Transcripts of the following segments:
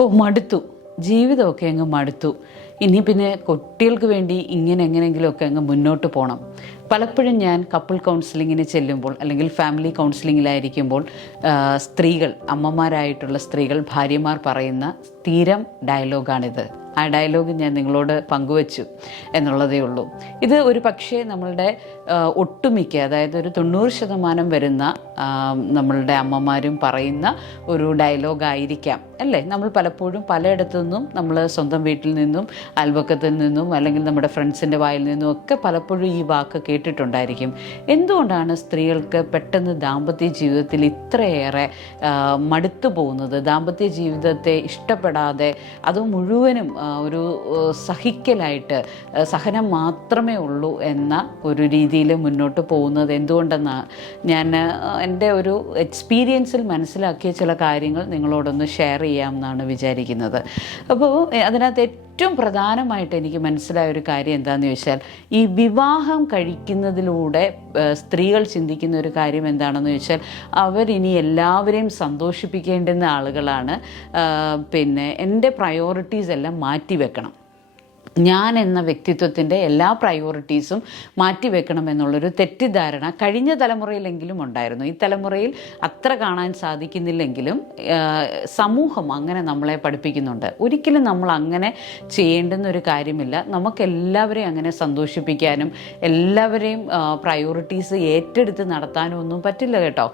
ഓ മടുത്തു. ജീവിതമൊക്കെ അങ്ങ് മടുത്തു. ഇനി പിന്നെ കുട്ടികൾക്ക് വേണ്ടി ഇങ്ങനെ എങ്ങനെയെങ്കിലുമൊക്കെ അങ്ങ് മുന്നോട്ട് പോകണം പലപ്പോഴും ഞാൻ കപ്പിൾ കൗൺസിലിങ്ങിന് ചെല്ലുമ്പോൾ അല്ലെങ്കിൽ ഫാമിലി കൗൺസിലിങ്ങിലായിരിക്കുമ്പോൾ സ്ത്രീകൾ അമ്മമാരായിട്ടുള്ള സ്ത്രീകൾ ഭാര്യമാർ പറയുന്ന സ്ഥിരം ഡയലോഗാണിത് ആ ഡയലോഗ് ഞാൻ നിങ്ങളോട് പങ്കുവച്ചു എന്നുള്ളതേ ഉള്ളൂ. ഇത് ഒരു പക്ഷേ നമ്മളുടെ ഒട്ടുമിക്ക അതായത് ഒരു തൊണ്ണൂറ് ശതമാനം വരുന്ന നമ്മളുടെ അമ്മമാരും പറയുന്ന ഒരു ഡയലോഗ് ആയിരിക്കാം. അല്ലേ? നമ്മൾ പലപ്പോഴും പലയിടത്തു നിന്നും നമ്മൾ സ്വന്തം വീട്ടിൽ നിന്നും അയൽപക്കത്തിൽ നിന്നും അല്ലെങ്കിൽ നമ്മുടെ ഫ്രണ്ട്സിന്റെ വായിൽ നിന്നും ഒക്കെ പലപ്പോഴും ഈ വാക്ക് കേട്ടിട്ടുണ്ടായിരിക്കും. എന്തുകൊണ്ടാണ് സ്ത്രീകൾക്ക് പെട്ടെന്ന് ദാമ്പത്യ ജീവിതത്തിൽ ഇത്രയേറെ മടുത്തു പോകുന്നത്? ദാമ്പത്യ ജീവിതത്തെ ഇഷ്ടപ്പെടാതെ അത് മുഴുവനും ഒരു സഹിക്കലായിട്ട് സഹനം മാത്രമേ ഉള്ളൂ എന്ന ഒരു രീതിയിൽ മുന്നോട്ട് പോകുന്നത് എന്തുകൊണ്ടെന്നാണ് ഞാൻ എന്റെ ഒരു എക്സ്പീരിയൻസിൽ മനസ്സിലാക്കിയ ചില കാര്യങ്ങൾ നിങ്ങളോടൊന്ന് ഷെയർ ചെയ്യാം എന്നാണ് വിചാരിക്കുന്നത്. അപ്പോൾ അതിനകത്ത് ഏറ്റവും പ്രധാനമായിട്ട് എനിക്ക് മനസ്സിലായ ഒരു കാര്യം എന്താണെന്ന് ചോദിച്ചാൽ ഈ വിവാഹം കഴിക്കുന്നതിലൂടെ സ്ത്രീകൾ ചിന്തിക്കുന്ന ഒരു കാര്യം എന്താണെന്ന് ചോദിച്ചാൽ ഇനി എല്ലാവരെയും സന്തോഷിപ്പിക്കേണ്ടുന്ന ആളുകളാണ്. പിന്നെ എന്റെ പ്രയോറിറ്റീസ് എല്ലാം മാറ്റി വെക്കണം ഞാൻ എന്ന വ്യക്തിത്വത്തിന്റെ എല്ലാ പ്രയോറിറ്റീസും മാറ്റിവെക്കണമെന്നുള്ളൊരു തെറ്റിദ്ധാരണ കഴിഞ്ഞ തലമുറയിലെങ്കിലും ഉണ്ടായിരുന്നു. ഈ തലമുറയിൽ അത്ര കാണാൻ സാധിക്കുന്നില്ലെങ്കിലും സമൂഹം അങ്ങനെ നമ്മളെ പഠിപ്പിക്കുന്നുണ്ട്. ഒരിക്കലും നമ്മൾ അങ്ങനെ ചെയ്യേണ്ടുന്ന ഒരു കാര്യമില്ല. നമുക്ക് എല്ലാവരെയും അങ്ങനെ സന്തോഷിപ്പിക്കാനും എല്ലാവരെയും പ്രയോറിറ്റീസ് ഏറ്റെടുത്ത് നടത്താനും ഒന്നും പറ്റില്ല കേട്ടോ.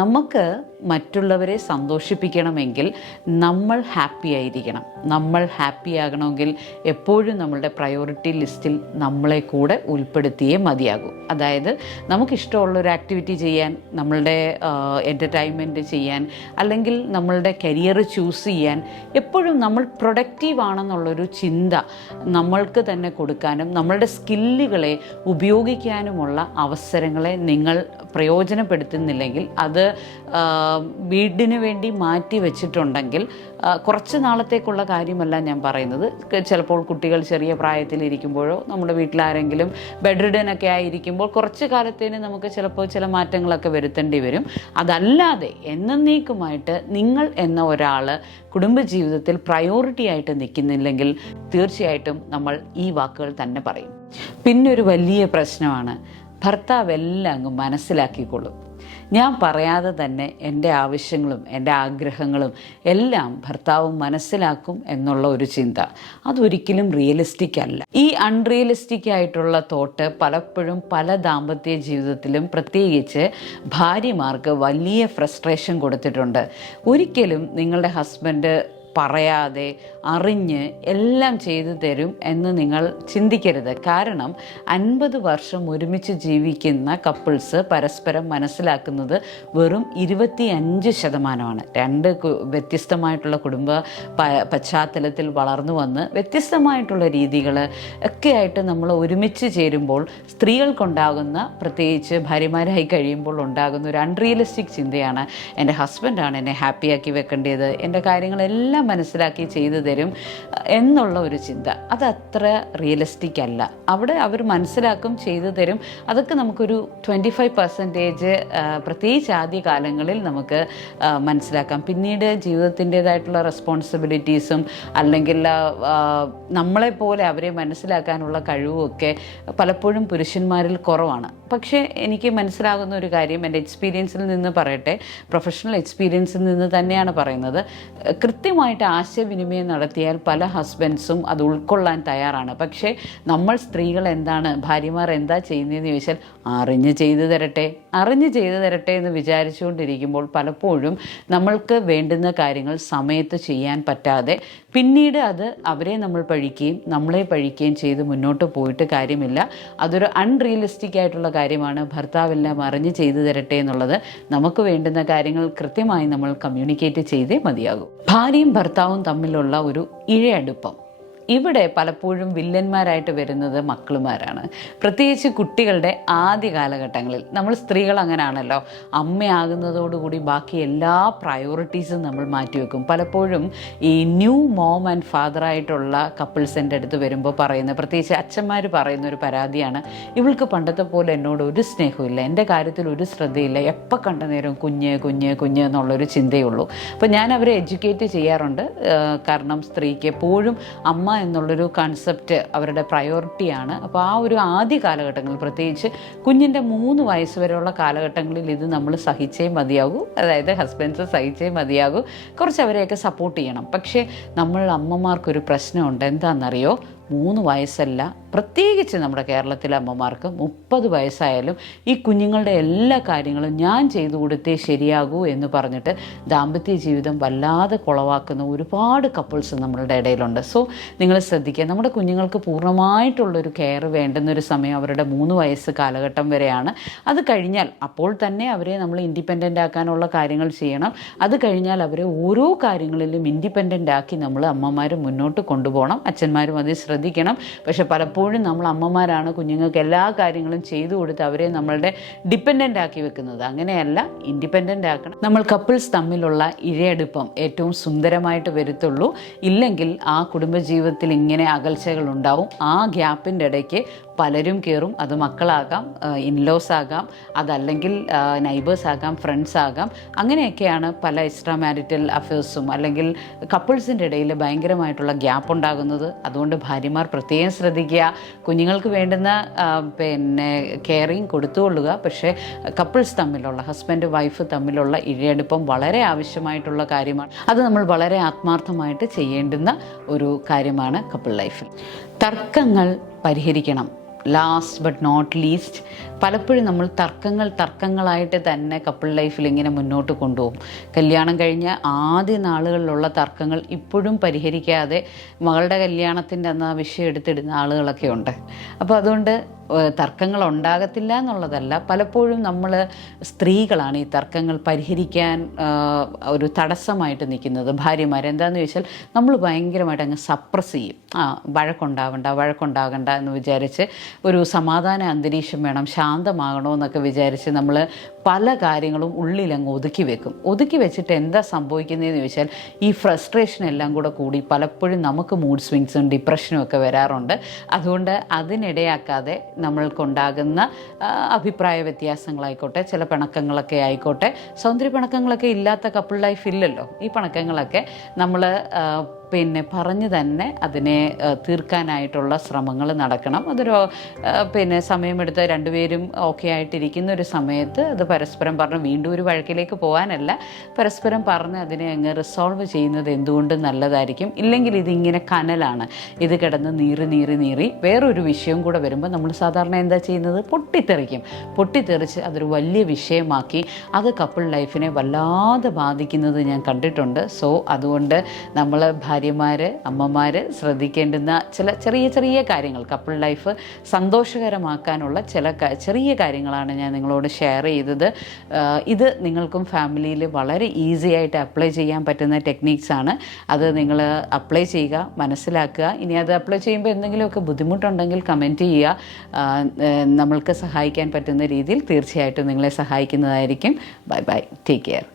നമുക്ക് മറ്റുള്ളവരെ സന്തോഷിപ്പിക്കണമെങ്കിൽ നമ്മൾ ഹാപ്പി ആയിരിക്കണം. നമ്മൾ ഹാപ്പി ആകണമെങ്കിൽ എപ്പോഴും നമ്മളുടെ പ്രയോറിറ്റി ലിസ്റ്റിൽ നമ്മളെ കൂടെ ഉൾപ്പെടുത്തിയേ മതിയാകൂ. അതായത് നമുക്കിഷ്ടമുള്ള ഒരു ആക്ടിവിറ്റി ചെയ്യാൻ നമ്മളുടെ എന്റർടൈൻമെന്റ് ചെയ്യാൻ അല്ലെങ്കിൽ നമ്മളുടെ കരിയർ ചൂസ് ചെയ്യാൻ എപ്പോഴും നമ്മൾ പ്രൊഡക്റ്റീവ് ആണെന്നുള്ളൊരു ചിന്ത നമ്മൾക്ക് തന്നെ കൊടുക്കാനും നമ്മളുടെ സ്കില്ലുകളെ ഉപയോഗിക്കാനുമുള്ള അവസരങ്ങളെ നിങ്ങൾ പ്രയോജനപ്പെടുത്തുന്നില്ലെങ്കിൽ അത് വീടിന് വേണ്ടി മാറ്റി വെച്ചിട്ടുണ്ടെങ്കിൽ കുറച്ച് നാളത്തേക്കുള്ള കാര്യമല്ല ഞാൻ പറയുന്നത്. ചിലപ്പോൾ കുട്ടികൾ ചെറിയ പ്രായത്തിലിരിക്കുമ്പോഴോ നമ്മുടെ വീട്ടിലാരെങ്കിലും ബെഡ്രിഡനൊക്കെ ആയിരിക്കുമ്പോൾ കുറച്ച് കാലത്തേന് നമുക്ക് ചിലപ്പോൾ ചില മാറ്റങ്ങളൊക്കെ വരുത്തേണ്ടി വരും. അതല്ലാതെ എന്നേക്കുമായിട്ട് നിങ്ങൾ എന്ന ഒരാൾ കുടുംബജീവിതത്തിൽ പ്രയോറിറ്റി ആയിട്ട് നിൽക്കുന്നില്ലെങ്കിൽ തീർച്ചയായിട്ടും നമ്മൾ ഈ വാക്കുകൾ തന്നെ പറയും. പിന്നെ ഒരു വലിയ പ്രശ്നമാണ് ഭർത്താവ് എല്ലാം അങ്ങ് മനസ്സിലാക്കിക്കൊള്ളും. ഞാൻ പറയാതെ തന്നെ എന്റെ ആവശ്യങ്ങളും എന്റെ ആഗ്രഹങ്ങളും എല്ലാം ഭർത്താവ് മനസ്സിലാക്കും എന്നുള്ള ഒരു ചിന്ത. അതൊരിക്കലും റിയലിസ്റ്റിക് അല്ല. ഈ അൺറിയലിസ്റ്റിക് ആയിട്ടുള്ള തോട്ട് പലപ്പോഴും പല ദാമ്പത്യ ജീവിതത്തിലും പ്രത്യേകിച്ച് ഭാര്യമാർക്ക് വലിയ ഫ്രസ്ട്രേഷൻ കൊടുത്തിട്ടുണ്ട്. ഒരിക്കലും നിങ്ങളുടെ ഹസ്ബൻഡ് പറയാതെ അറിഞ്ഞ് എല്ലാം ചെയ്തു തരും എന്ന് നിങ്ങൾ ചിന്തിക്കരുത്. കാരണം അൻപത് വർഷം ഒരുമിച്ച് ജീവിക്കുന്ന കപ്പിൾസ് പരസ്പരം മനസ്സിലാക്കുന്നത് വെറും ഇരുപത്തി അഞ്ച് ശതമാനമാണ്. രണ്ട് വ്യത്യസ്തമായിട്ടുള്ള കുടുംബ പശ്ചാത്തലത്തിൽ വളർന്നു വന്ന് വ്യത്യസ്തമായിട്ടുള്ള രീതികൾ ഒക്കെയായിട്ട് നമ്മൾ ഒരുമിച്ച് ചേരുമ്പോൾ സ്ത്രീകൾക്കുണ്ടാകുന്ന പ്രത്യേകിച്ച് ഭാര്യമാരായി കഴിയുമ്പോൾ ഉണ്ടാകുന്ന ഒരു അൺറിയലിസ്റ്റിക് ചിന്തയാണ്. എന്റെ ഹസ്ബൻഡാണ് എന്നെ ഹാപ്പിയാക്കി വെക്കേണ്ടത്. എന്റെ കാര്യങ്ങളെല്ലാം മനസ്സിലാക്കി ചെയ്തു തരും എന്നുള്ള ഒരു ചിന്ത. അത് അത്ര റിയലിസ്റ്റിക് അല്ല. അവിടെ അവർ മനസ്സിലാക്കും ചെയ്തു തരും. അതൊക്കെ നമുക്കൊരു ട്വന്റി ഫൈവ് പെർസെന്റേജ് പ്രത്യേകിച്ച് ആദ്യ കാലങ്ങളിൽ നമുക്ക് മനസ്സിലാക്കാം. പിന്നീട് ജീവിതത്തിന്റെതായിട്ടുള്ള റെസ്പോൺസിബിലിറ്റീസും അല്ലെങ്കിൽ നമ്മളെപ്പോലെ അവരെ മനസ്സിലാക്കാനുള്ള കഴിവുമൊക്കെ പലപ്പോഴും പുരുഷന്മാരിൽ കുറവാണ്. പക്ഷേ എനിക്ക് മനസ്സിലാകുന്ന ഒരു കാര്യം എന്റെ എക്സ്പീരിയൻസിൽ നിന്ന് പറയട്ടെ. പ്രൊഫഷണൽ എക്സ്പീരിയൻസിൽ നിന്ന് തന്നെയാണ് പറയുന്നത്. കൃത്യമായിട്ട് ആശയവിനിമയം നടത്തിയാൽ പല ഹസ്ബൻഡ്സും അത് ഉൾക്കൊള്ളാൻ തയ്യാറാണ്. പക്ഷേ നമ്മൾ സ്ത്രീകൾ എന്താണ് ഭാര്യമാർ എന്താ ചെയ്യുന്നതെന്ന് ചോദിച്ചാൽ അറിഞ്ഞ് ചെയ്തു തരട്ടെ അറിഞ്ഞ് ചെയ്തു തരട്ടെ എന്ന് വിചാരിച്ചുകൊണ്ടിരിക്കുമ്പോൾ പലപ്പോഴും നമ്മൾക്ക് വേണ്ടുന്ന കാര്യങ്ങൾ സമയത്ത് ചെയ്യാൻ പറ്റാതെ പിന്നീട് അത് അവരെ നമ്മൾ പഴിക്കുകയും നമ്മളെ പഴിക്കുകയും ചെയ്ത് മുന്നോട്ട് പോയിട്ട് കാര്യമില്ല. അതൊരു അൺറിയലിസ്റ്റിക് ആയിട്ടുള്ള കാര്യമാണ് ഭർത്താവെല്ലാം അറിഞ്ഞ് ചെയ്തു തരട്ടെ എന്നുള്ളത് നമുക്ക് വേണ്ടുന്ന കാര്യങ്ങൾ കൃത്യമായി നമ്മൾ കമ്മ്യൂണിക്കേറ്റ് ചെയ്തേ മതിയാകും. ഭാര്യയും ഭർത്താവും തമ്മിലുള്ള ഒരു ഇഴയടുപ്പം. ഇവിടെ പലപ്പോഴും വില്ലന്മാരായിട്ട് വരുന്നത് മക്കളുമാരാണ്. പ്രത്യേകിച്ച് കുട്ടികളുടെ ആദ്യ കാലഘട്ടങ്ങളിൽ. നമ്മൾ സ്ത്രീകൾ അങ്ങനെയാണല്ലോ അമ്മയാകുന്നതോടുകൂടി ബാക്കി എല്ലാ പ്രയോറിറ്റീസും നമ്മൾ മാറ്റിവെക്കും പലപ്പോഴും ഈ ന്യൂ മോം ആൻഡ് ഫാദർ ആയിട്ടുള്ള കപ്പിൾസിന്റെ അടുത്ത് വരുമ്പോൾ പറയുന്ന പ്രത്യേകിച്ച് അച്ഛന്മാർ പറയുന്ന ഒരു പരാതിയാണ്. ഇവൾക്ക് പണ്ടത്തെ പോലെ എന്നോട് ഒരു സ്നേഹമില്ല എന്റെ കാര്യത്തിൽ ഒരു ശ്രദ്ധയില്ല. എപ്പോൾ കണ്ട നേരം കുഞ്ഞ് കുഞ്ഞ് കുഞ്ഞ് എന്നുള്ളൊരു ചിന്തയുള്ളൂ. അപ്പോൾ ഞാൻ അവരെ എഡ്യൂക്കേറ്റ് ചെയ്യാറുണ്ട്. കാരണം സ്ത്രീക്ക് എപ്പോഴും അമ്മ എന്നുള്ളൊരു കൺസെപ്റ്റ് അവരുടെ പ്രയോറിറ്റിയാണ് അപ്പോൾ ആ ഒരു ആദ്യ കാലഘട്ടങ്ങളിൽ പ്രത്യേകിച്ച് കുഞ്ഞിന്റെ മൂന്ന് വയസ്സ് വരെയുള്ള കാലഘട്ടങ്ങളിൽ ഇത് നമ്മൾ സഹിച്ചേ മതിയാകൂ. അതായത് ഹസ്ബൻഡ്സ് സഹിച്ചേ മതിയാകൂ. കുറച്ച് അവരെയൊക്കെ സപ്പോർട്ട് ചെയ്യണം. പക്ഷേ നമ്മൾ അമ്മമാർക്കൊരു പ്രശ്നമുണ്ട്. എന്താണെന്നറിയോ മൂന്ന് വയസ്സല്ല പ്രത്യേകിച്ച് നമ്മുടെ കേരളത്തിലെ അമ്മമാർക്ക് മുപ്പത് വയസ്സായാലും ഈ കുഞ്ഞുങ്ങളുടെ എല്ലാ കാര്യങ്ങളും ഞാൻ ചെയ്തു കൊടുത്തേ ശരിയാകൂ എന്ന് പറഞ്ഞിട്ട് ദാമ്പത്യ ജീവിതം വല്ലാതെ കുളവാക്കുന്ന ഒരുപാട് കപ്പിൾസ് നമ്മളുടെ ഇടയിലുണ്ട്. സോ നിങ്ങൾ ശ്രദ്ധിക്കുക നമ്മുടെ കുഞ്ഞുങ്ങൾക്ക് പൂർണമായിട്ടുള്ളൊരു കെയർ വേണ്ടുന്നൊരു സമയം അവരുടെ മൂന്ന് വയസ്സ് കാലഘട്ടം വരെയാണ്. അത് കഴിഞ്ഞാൽ അപ്പോൾ തന്നെ അവരെ നമ്മൾ ഇൻഡിപെൻഡന്റ് ആക്കാനുള്ള കാര്യങ്ങൾ ചെയ്യണം. അത് കഴിഞ്ഞാൽ അവരെ ഓരോ കാര്യങ്ങളിലും ഇൻഡിപെൻഡന്റ് ആക്കി നമ്മൾ അമ്മമാർ മുന്നോട്ട് കൊണ്ടുപോകണം. അച്ഛന്മാരും അത് ശ്രദ്ധിക്കണം. പക്ഷെ പലപ്പോഴും നമ്മൾ അമ്മമാരാണ് കുഞ്ഞുങ്ങൾക്ക് എല്ലാ കാര്യങ്ങളും ചെയ്തു കൊടുത്ത് അവരെ നമ്മളുടെ ഡിപ്പെൻഡന്റ് ആക്കി വെക്കുന്നത്. അങ്ങനെയല്ല ഇൻഡിപെൻഡന്റ് ആക്കണം. നമ്മൾ കപ്പിൾസ് തമ്മിലുള്ള ഇഴയടുപ്പം ഏറ്റവും സുന്ദരമായിട്ട് വരുത്തുള്ളൂ. ഇല്ലെങ്കിൽ ആ കുടുംബജീവിതത്തിൽ ഇങ്ങനെ അകൽച്ചകൾ ഉണ്ടാവും ആ ഗ്യാപ്പിന്റെ ഇടയ്ക്ക് പലരും കയറും അത് മക്കളാകാം ഇൻലോസ് ആകാം അതല്ലെങ്കിൽ നൈബേഴ്സ് ആകാം ഫ്രണ്ട്സ് ആകാം. അങ്ങനെയൊക്കെയാണ് പല എക്സ്ട്രാ മാരിറ്റൽ അഫേഴ്സും അല്ലെങ്കിൽ കപ്പിൾസിന്റെ ഇടയിൽ ഭയങ്കരമായിട്ടുള്ള ഗ്യാപ്പ് ഉണ്ടാകുന്നത്. അതുകൊണ്ട് ഭാര്യമാർ പ്രത്യേകം ശ്രദ്ധിക്കുക. കുഞ്ഞുങ്ങൾക്ക് വേണ്ടുന്ന പിന്നെ കെയറിങ് കൊടുത്തുകൊള്ളുക. പക്ഷേ കപ്പിൾസ് തമ്മിലുള്ള ഹസ്ബൻഡ് വൈഫ് തമ്മിലുള്ള ഇഴയടുപ്പം വളരെ ആവശ്യമായിട്ടുള്ള കാര്യമാണ്. അത് നമ്മൾ വളരെ ആത്മാർത്ഥമായിട്ട് ചെയ്യേണ്ടുന്ന ഒരു കാര്യമാണ് കപ്പിൾ ലൈഫിൽ തർക്കങ്ങൾ പരിഹരിക്കണം. ലാസ്റ്റ് ബട്ട് നോട്ട് ലീസ്റ്റ് പലപ്പോഴും നമ്മൾ തർക്കങ്ങൾ തർക്കങ്ങളായിട്ട് തന്നെ കപ്പിൾ ലൈഫിൽ ഇങ്ങനെ മുന്നോട്ട് കൊണ്ടുപോകും. കല്യാണം കഴിഞ്ഞ ആദ്യ നാളുകളിലുള്ള തർക്കങ്ങൾ ഇപ്പോഴും പരിഹരിക്കാതെ മകളുടെ കല്യാണത്തിന്റെ അന്ന് ആ വിഷയം എടുത്തിടുന്ന ആളുകളൊക്കെ ഉണ്ട്. അപ്പോൾ അതുകൊണ്ട് തർക്കങ്ങൾ ഉണ്ടാകത്തില്ല എന്നുള്ളതല്ല. പലപ്പോഴും നമ്മൾ സ്ത്രീകളാണ് ഈ തർക്കങ്ങൾ പരിഹരിക്കാൻ ഒരു തടസ്സമായിട്ട് നിൽക്കുന്നത്. ഭാര്യമാർ എന്താണെന്ന് ചോദിച്ചാൽ നമ്മൾ ഭയങ്കരമായിട്ട് അങ്ങ് സപ്രസ് ചെയ്യും. ആ വഴക്കുണ്ടാവണ്ട വഴക്കുണ്ടാകണ്ട എന്ന് വിചാരിച്ച് ഒരു സമാധാന അന്തരീക്ഷം വേണം ശാന്തമാകണമെന്നൊക്കെ വിചാരിച്ച് നമ്മൾ പല കാര്യങ്ങളും ഉള്ളിലങ്ങ് ഒതുക്കി വെക്കും. ഒതുക്കി വെച്ചിട്ട് എന്താ സംഭവിക്കുന്നതെന്ന് ചോദിച്ചാൽ ഈ ഫ്രസ്ട്രേഷൻ എല്ലാം കൂടെ കൂടി പലപ്പോഴും നമുക്ക് മൂഡ് സ്വിങ്സും ഡിപ്രഷനും ഒക്കെ വരാറുണ്ട്. അതുകൊണ്ട് അതിനിടയാക്കാതെ നമ്മൾക്കുണ്ടാകുന്ന അഭിപ്രായ വ്യത്യാസങ്ങളായിക്കോട്ടെ ചില പിണക്കങ്ങളൊക്കെ ആയിക്കോട്ടെ. സൗന്ദര്യ പിണക്കങ്ങളൊക്കെ ഇല്ലാത്ത കപ്പിൾ ലൈഫ് ഇല്ലല്ലോ. ഈ പിണക്കങ്ങളൊക്കെ നമ്മൾ പിന്നെ പറഞ്ഞു തന്നെ അതിനെ തീർക്കാനായിട്ടുള്ള ശ്രമങ്ങൾ നടക്കണം. അതൊരു പിന്നെ സമയമെടുത്ത് രണ്ടുപേരും ഓക്കെ ആയിട്ടിരിക്കുന്ന ഒരു സമയത്ത് അത് പരസ്പരം പറഞ്ഞ് വീണ്ടും ഒരു വഴക്കിലേക്ക് പോകാനല്ല പരസ്പരം പറഞ്ഞ് അതിനെ അങ്ങ് റിസോൾവ് ചെയ്യുന്നത് എന്തുകൊണ്ടും നല്ലതായിരിക്കും? ഇല്ലെങ്കിൽ ഇതിങ്ങനെ കനലാണ്. ഇത് കിടന്ന് നീറി നീറി നീറി വേറൊരു വിഷയം കൂടെ വരുമ്പോൾ നമ്മൾ സാധാരണ എന്താ ചെയ്യുന്നത്? പൊട്ടിത്തെറിക്കും. പൊട്ടിത്തെറിച്ച് അതൊരു വലിയ വിഷയമാക്കി അത് കപ്പിൾ ലൈഫിനെ വല്ലാതെ ബാധിക്കുന്നത് ഞാൻ കണ്ടിട്ടുണ്ട്. സോ അതുകൊണ്ട് നമ്മൾ ഭാര്യമാർ അമ്മമാർ ശ്രദ്ധിക്കേണ്ടുന്ന ചില ചെറിയ ചെറിയ കാര്യങ്ങൾ കപ്പിൾ ലൈഫ് സന്തോഷകരമാക്കാനുള്ള ചില ചെറിയ കാര്യങ്ങളാണ് ഞാൻ നിങ്ങളോട് ഷെയർ ചെയ്തത്. ഇത് നിങ്ങൾക്കും ഫാമിലിയിൽ വളരെ ഈസി ആയിട്ട് അപ്ലൈ ചെയ്യാൻ പറ്റുന്ന ടെക്നീക്സാണ് അത് നിങ്ങൾ അപ്ലൈ ചെയ്യുക മനസ്സിലാക്കുക. ഇനി അത് അപ്ലൈ ചെയ്യുമ്പോൾ എന്തെങ്കിലുമൊക്കെ ബുദ്ധിമുട്ടുണ്ടെങ്കിൽ കമന്റ് ചെയ്യുക. നമ്മൾക്ക് സഹായിക്കാൻ പറ്റുന്ന രീതിയിൽ തീർച്ചയായിട്ടും നിങ്ങളെ സഹായിക്കുന്നതായിരിക്കും. Bye bye take care